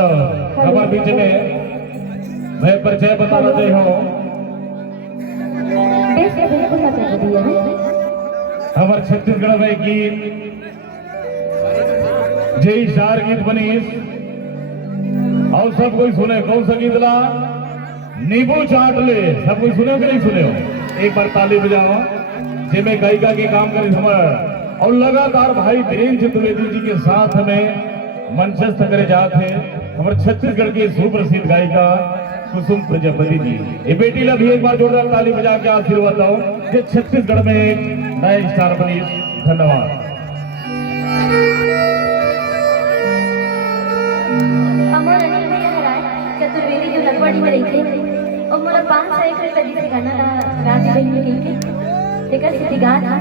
हेलो हमारे बीच में मैं परिचय बताना दे हो हमारे छत्तीसगढ़ में गीत जय चार गीत बनी और सब कोई सुने कौन सा गीत ला नींबू चाट ले सब कोई सुने हो कि नहीं सुने हो एक बार ताली बजाओ जिसमें गायिका के काम करें हमारे और लगातार भाई वीरेंद्र चतुर्वेदी जी के साथ हमें मंचस्थ करे जाते हमारे छत्तीसगढ़ की सुप्रसिद्ध गायिका कुसुम प्रजापति जी ये बेटी ला भी एक बार जोरदार ताली बजा के आशीर्वाद दो कि छत्तीसगढ़ में एक नए स्टार बनी धन्यवाद। चतुर्वेदी जो लगवाड़ी में रही थे और मोला 5 एकड़ कदी से गाना राज बहन में कही के देखा सिद्धि गाना